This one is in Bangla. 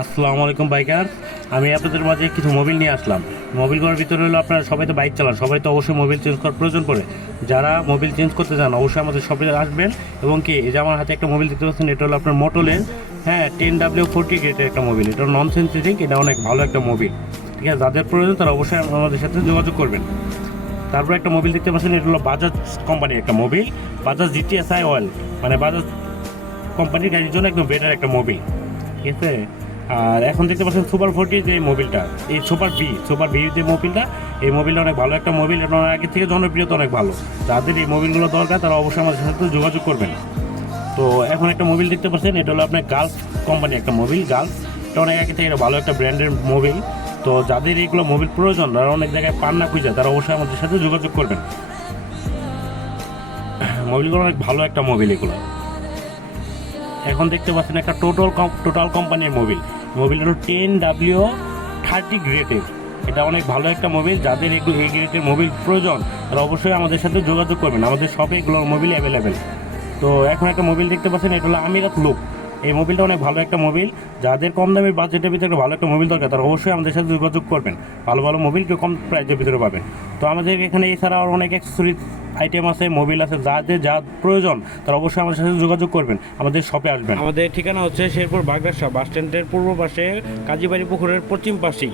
আসসালামু আলাইকুম বাইকার। আমি আপনাদের মাঝে কিছু মোবিল নিয়ে আসলাম। মোবিলগুলোর ভিতরে হলো আপনারা সবাই তো বাইক চালান, সবাই তো অবশ্যই মোবিল চেঞ্জ করার প্রয়োজন পড়ে। যারা মোবিল চেঞ্জ করতে চান অবশ্যই আমাদের শপে আসবেন। এবং কি এই যে আমার হাতে একটা মোবিল দেখতে পাচ্ছেন, এটা হলো আপনার মোটলের 10W40 গ্রেডের একটা মোবিল। এটা নন সেন্সিটিভ, এটা অনেক ভালো একটা মোবিল। ঠিক আছে, যাদের প্রয়োজন তারা অবশ্যই আমাদের সাথে যোগাযোগ করবেন। তারপরে একটা মোবিল দেখতে পাচ্ছেন, এটা হলো বাজাজ কোম্পানির একটা মোবিল, বাজাজ জিটিএসআই অয়েল, মানে বাজাজ কোম্পানির গাড়ির জন্য একদম বেটার একটা মোবিল। ঠিক আছে। আর এখন দেখতে পাচ্ছেন সুপার 40 যে মোবিলটা, এই সুপার ভি যে মোবিলটা, এই মোবিলটা অনেক ভালো একটা মোবিল। এটা আগের থেকে জনপ্রিয়তা অনেক ভালো। যাদের এই মোবিলগুলো দরকার তারা অবশ্যই আমাদের সাথে যোগাযোগ করবেন। তো এখন একটা মোবিল দেখতে পাচ্ছেন, এটা হলো আপনার গালফ কোম্পানি একটা মোবিল। গালফ এটা অনেক আগে থেকে ভালো একটা ব্র্যান্ডের মোবিল। তো যাদের এইগুলো মোবিল প্রয়োজন, তারা অনেক জায়গায় পান না খুঁজে, তারা অবশ্যই আমাদের সাথে যোগাযোগ করবেন। মোবিলগুলো অনেক ভালো একটা মোবিল এগুলো। এখন দেখতে পাচ্ছেন একটা টোটাল কোম্পানির মোবিল। মোবিলটা হলো 10W30 গ্রেডের। এটা অনেক ভালো একটা মোবিল। যাদের একটু এই গ্রেডের মোবিল প্রয়োজন তারা অবশ্যই আমাদের সাথে যোগাযোগ করবেন। আমাদের শপে এগুলোর মোবিল অ্যাভেলেবেল। তো এখন একটা মোবিল দেখতে পাচ্ছেন, এটা হলো আমিরাত লুক। এই মোবিলটা অনেক ভালো একটা মোবিল। যাদের কম দামের বাজেটের ভিতরে ভালো একটা মোবিল দরকার তারা অবশ্যই আমাদের সাথে যোগাযোগ করবেন। ভালো ভালো মোবিল কেউ কম প্রাইসের ভিতরে পাবেন। তো আমাদের এখানে এছাড়াও অনেক অ্যাক্সেসরিজ আইটেম আছে, মোবিল আছে। যাদের যা প্রয়োজন তারা অবশ্যই আমাদের সাথে যোগাযোগ করবেন, আমাদের শপে আসবেন। আমাদের ঠিকানা হচ্ছে শেরপুর বাগড়া বাস স্ট্যান্ডের পূর্ব পাশে, কাজীবাড়ি পুকুরের পশ্চিম পাশেই।